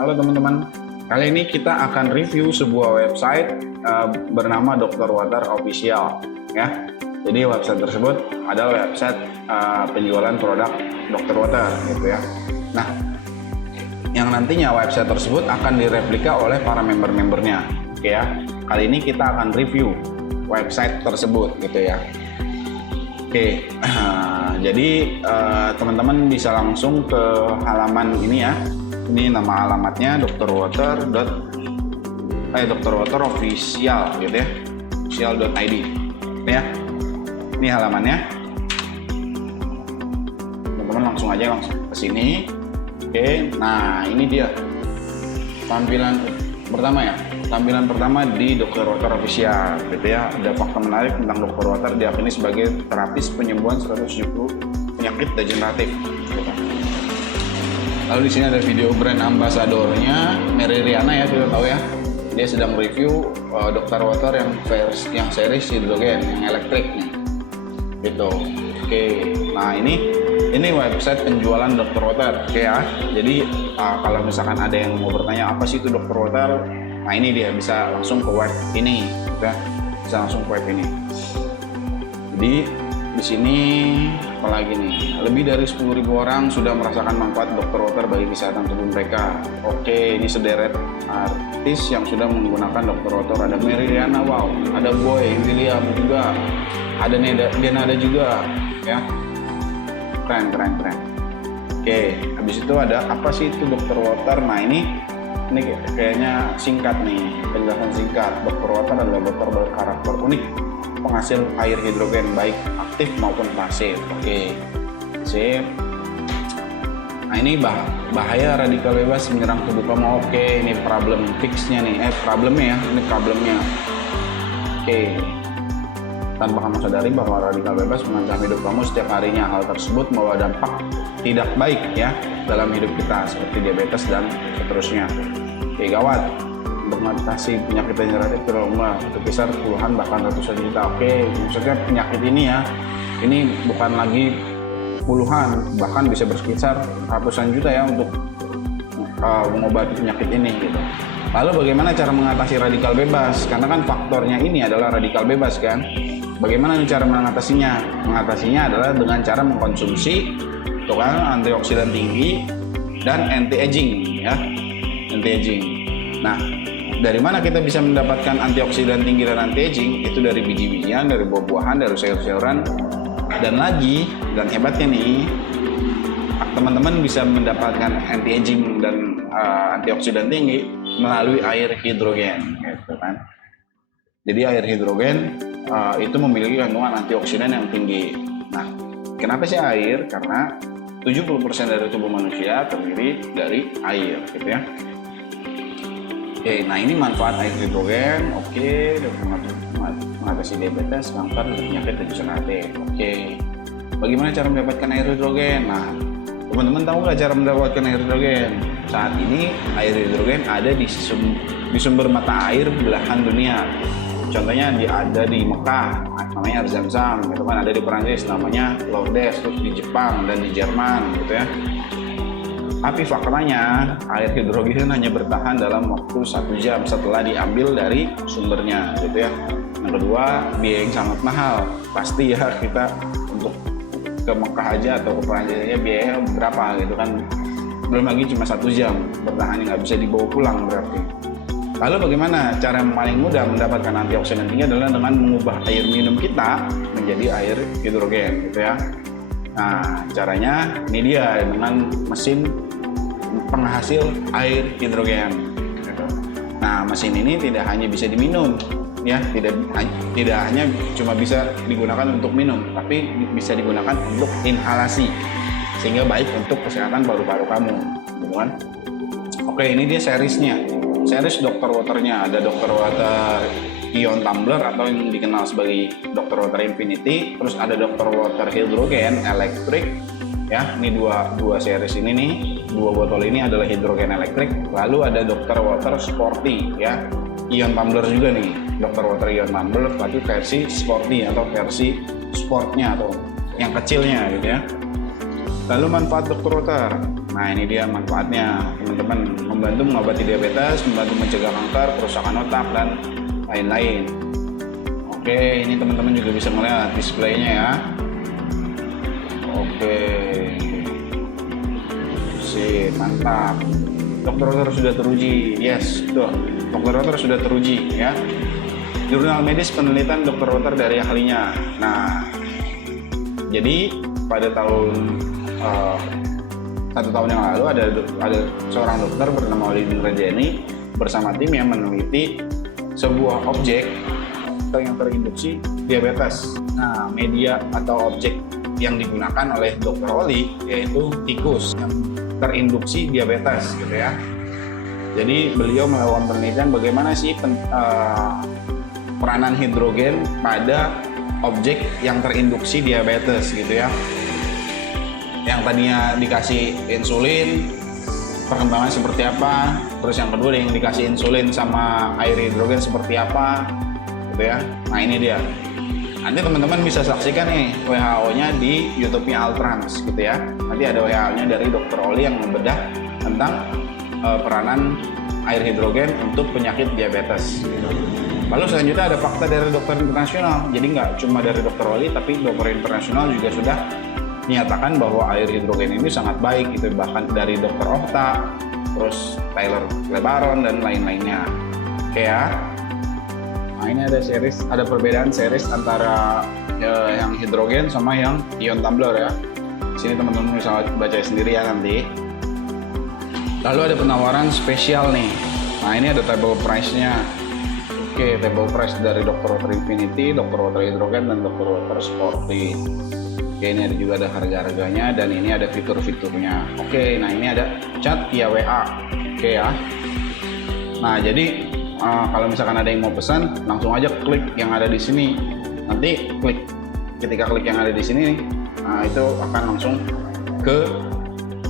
Halo teman-teman, kali ini kita akan review sebuah website bernama Dr. Water Official ya. Jadi website tersebut adalah website penjualan produk Dr. Water gitu ya. Nah, yang nantinya website tersebut akan direplika oleh para member-membernya oke ya. Kali ini kita akan review website tersebut gitu ya. Oke, jadi teman-teman bisa langsung ke halaman ini ya. Ini nama alamatnya drwater official gitu ya, official.id ya. Ini halamannya. Teman-teman langsung ke sini. Oke, nah ini dia tampilan pertama ya. Tampilan pertama di Dr. Water Official gitu ya. Ada fakta menarik tentang Dr. Water, diakini sebagai terapis penyembuhan 170 penyakit degeneratif gitu. Lalu di sini ada video brand ambasadornya Mary Riana ya, sudah tahu ya. Dia sedang review Dr. Water yang series hidrogen yang elektrik nih. Gitu. Oke. Nah, ini website penjualan Dr. Water oke ya. Jadi kalau misalkan ada yang mau bertanya apa sih itu Dr. Water, nah ini dia, bisa langsung ke web ini ya. Bisa langsung ke web ini. Jadi di sini apalagi nih, lebih dari 10.000 orang sudah merasakan manfaat Dr. Water bagi kesehatan tubuh mereka. Oke, ini sederet artis yang sudah menggunakan Dr. Water. Ada Mary Riana, wow, ada Boy William juga, ada Denada juga ya. Keren. Oke, habis itu ada apa sih itu Dr. Water? Nah ini kayaknya singkat nih, penjelasan singkat. Dr. Water adalah dokter berkarakter unik, penghasil air hidrogen baik aktif maupun pasif. Oke, sip. Nah ini bahaya radikal bebas menyerang tubuh kamu. Oke, ini problem fixnya nih, problemnya ya, ini problemnya. Oke, tanpa kamu sadari bahwa radikal bebas mengancam hidup kamu setiap harinya. Hal tersebut membawa dampak tidak baik ya dalam hidup kita, seperti diabetes dan seterusnya. Oke, gawat. Untuk mengatasi penyakit degeneratif terlalu berkisar puluhan bahkan ratusan juta. Oke, maksudnya penyakit ini ya, ini bukan lagi puluhan, bahkan bisa berkisar ratusan juta ya untuk mengobati penyakit ini gitu. Lalu bagaimana cara mengatasi radikal bebas? Karena kan faktornya ini adalah radikal bebas kan. Bagaimana cara mengatasinya? Mengatasinya adalah dengan cara mengkonsumsi antioksidan tinggi dan anti-aging ya, anti-aging. Nah, dari mana kita bisa mendapatkan antioksidan tinggi dan anti-aging? Itu dari biji-bijian, dari buah-buahan, dari sayur-sayuran, dan hebatnya nih, teman-teman bisa mendapatkan anti-aging dan antioksidan tinggi melalui air hidrogen, gitu kan? Jadi air hidrogen itu memiliki kandungan antioksidan yang tinggi. Nah, kenapa sih air? Karena 70% dari tubuh manusia terdiri dari air, gitu ya. Oke, nah ini manfaat air hidrogen. Oke, mengatasi diabetes, kanker, dan penyakit degeneratif. Oke, bagaimana cara mendapatkan air hidrogen? Nah, teman-teman tahu nggak cara mendapatkan air hidrogen? Saat ini air hidrogen ada di sumber mata air belahan dunia. Contohnya ada di Mekah, namanya air Zam-Zam, gitu kan. Ada di Perancis, namanya Lourdes, terus di Jepang dan di Jerman, gitu ya. Tapi faktanya air hidrogen hanya bertahan dalam waktu 1 jam setelah diambil dari sumbernya gitu ya. Yang kedua, biaya yang sangat mahal. Pasti ya, kita untuk ke Mekah aja atau ke Perancis aja biayanya berapa gitu kan. Belum lagi cuma 1 jam bertahannya, nggak bisa dibawa pulang berarti. Lalu bagaimana cara yang paling mudah mendapatkan antioksidan tinggi adalah dengan mengubah air minum kita menjadi air hidrogen gitu ya. Nah, caranya ini dia, dengan mesin penghasil air hidrogen. Nah, mesin ini tidak hanya bisa diminum, ya, tidak hanya cuma bisa digunakan untuk minum, tapi bisa digunakan untuk inhalasi, sehingga baik untuk kesehatan paru-paru kamu, gitu kan? Oke, ini dia seriesnya, series Dr. Waternya. Ada Dr. Water Ion Tumbler atau yang dikenal sebagai Dr. Water Infinity, terus ada Dr. Water Hydrogen Electric ya. Ini dua series ini nih, 2 botol ini adalah hidrogen elektrik. Lalu ada Dr. Water Sporty ya, Ion Tumbler juga nih, Dr. Water Ion Tumbler, tapi versi sporty atau versi sportnya atau yang kecilnya gitu ya. Lalu manfaat Dr. Water. Nah ini dia manfaatnya teman-teman, membantu mengobati diabetes, membantu mencegah kanker, kerusakan otak dan lain-lain. Oke, ini teman-teman juga bisa melihat displaynya ya. Oke, sip, mantap. Dokter sudah teruji, yes, tuh. Dokter sudah teruji ya. Jurnal medis penelitian dokter dari ahlinya. Nah, jadi pada satu tahun yang lalu ada seorang dokter bernama Olivin Rajani bersama tim yang meneliti sebuah objek yang terinduksi diabetes. Nah, media atau objek yang digunakan oleh Dr. Oli yaitu tikus yang terinduksi diabetes gitu ya. Jadi beliau melakukan penelitian bagaimana sih peranan hidrogen pada objek yang terinduksi diabetes gitu ya. Yang tadinya dikasih insulin, perkembangan seperti apa, terus yang kedua yang dikasih insulin sama air hidrogen seperti apa gitu ya. Nah ini dia, nanti teman-teman bisa saksikan nih WHO-nya di YouTube-nya Altrans gitu ya. Nanti ada WHO-nya dari Dr. Oli yang membedah tentang peranan air hidrogen untuk penyakit diabetes. Lalu selanjutnya ada fakta dari dokter internasional. Jadi nggak cuma dari Dr. Oli, tapi dokter internasional juga sudah menyatakan bahwa air hidrogen ini sangat baik gitu, bahkan dari Dr. Ohta, terus Tyler Lebaron dan lain-lainnya. Oke ya. Nah ini ada perbedaan series antara yang hidrogen sama yang ion tumbler ya. Sini teman-teman bisa baca sendiri ya nanti. Lalu ada penawaran spesial nih. Nah ini ada table price-nya. Oke, table price dari Dr. Water Infinity, Dr. Water Hydrogen, dan Dr. Water Sporty. Oke, ini ada juga ada harga-harganya dan ini ada fitur-fiturnya. Oke, nah ini ada chat via WA. Oke ya. Nah jadi kalau misalkan ada yang mau pesan, langsung aja klik yang ada di sini. Nanti ketika klik yang ada di sini, nah itu akan langsung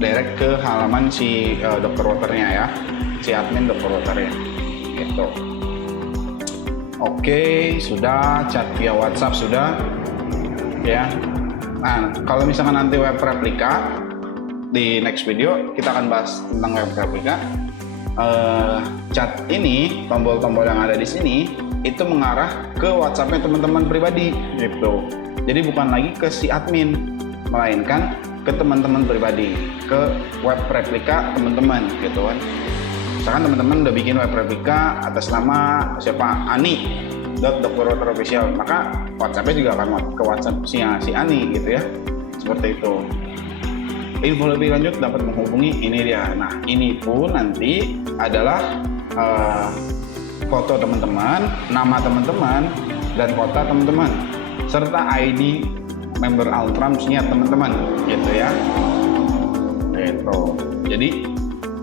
direct ke halaman si Dr. Waternya ya, si admin Dr. Waternya gitu. Oke, sudah chat via WhatsApp sudah ya. Nah kalau misalkan nanti web replika di next video kita akan bahas tentang web replika. Chat ini, tombol-tombol yang ada di sini itu mengarah ke WhatsAppnya teman-teman pribadi gitu. Jadi bukan lagi ke si admin, melainkan ke teman-teman pribadi, ke web replika teman-teman gitu kan. Misalkan teman-teman udah bikin web replika atas nama siapa, Ani.drwaterofficial, maka WhatsApp-nya juga akan ke WhatsApp si Ani gitu ya, seperti itu. Info lebih lanjut dapat menghubungi ini dia. Nah ini pun nanti adalah foto teman-teman, nama teman-teman, dan kota teman-teman, serta ID member Altrams-nya teman-teman gitu ya. Gitu. Jadi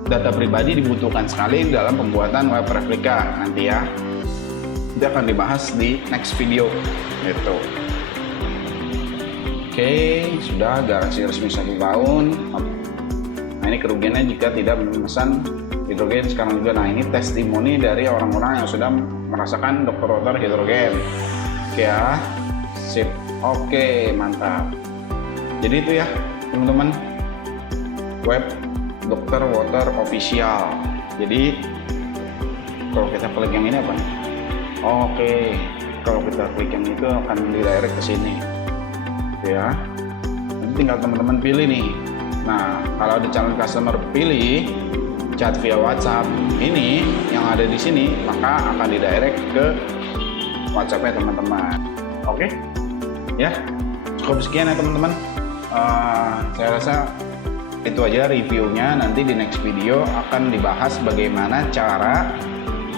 data pribadi dibutuhkan sekali dalam pembuatan web replika nanti ya. Itu akan dibahas di next video gitu. Oke, sudah garansi resmi 1 tahun. Nah ini kerugiannya jika tidak memesan hidrogen sekarang juga. Nah ini testimoni dari orang-orang yang sudah merasakan Dr. Water hidrogen. Oke ya, sip. Oke, mantap. Jadi itu ya teman-teman, web Dr. Water Official. Jadi kalau kita klik yang ini apa nih? Oke, kalau kita klik yang itu akan direct ke sini ya. Nanti tinggal teman-teman pilih nih. Nah kalau di calon customer pilih chat via WhatsApp ini yang ada di sini, maka akan didirect ke WhatsAppnya teman-teman. Oke ya, cukup sekian ya teman-teman. Saya rasa itu aja reviewnya. Nanti di next video akan dibahas bagaimana cara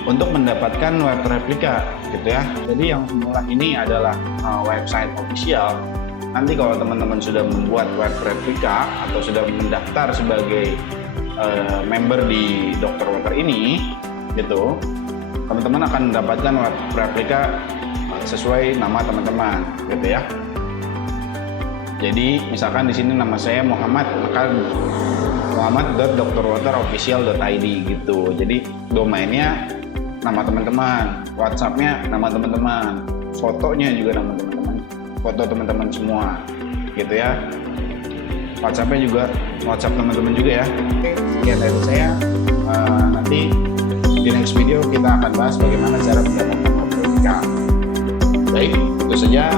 untuk mendapatkan web replika gitu ya. Jadi yang semula ini adalah website official. Nanti kalau teman-teman sudah membuat web replika atau sudah mendaftar sebagai member di Dr. Water ini gitu, teman-teman akan mendapatkan web replika sesuai nama teman-teman gitu ya. Jadi misalkan di sini nama saya Muhammad, maka muhammad.drwaterofficial.id gitu. Jadi domainnya nama teman-teman, WhatsApp-nya nama teman-teman, fotonya juga nama teman-teman, foto teman-teman semua gitu ya. WhatsApp-nya juga, WhatsApp teman-teman juga ya. Oke, sekian dari saya. Nanti di next video kita akan bahas bagaimana cara mendapatkan notifikasi. Baik, itu saja.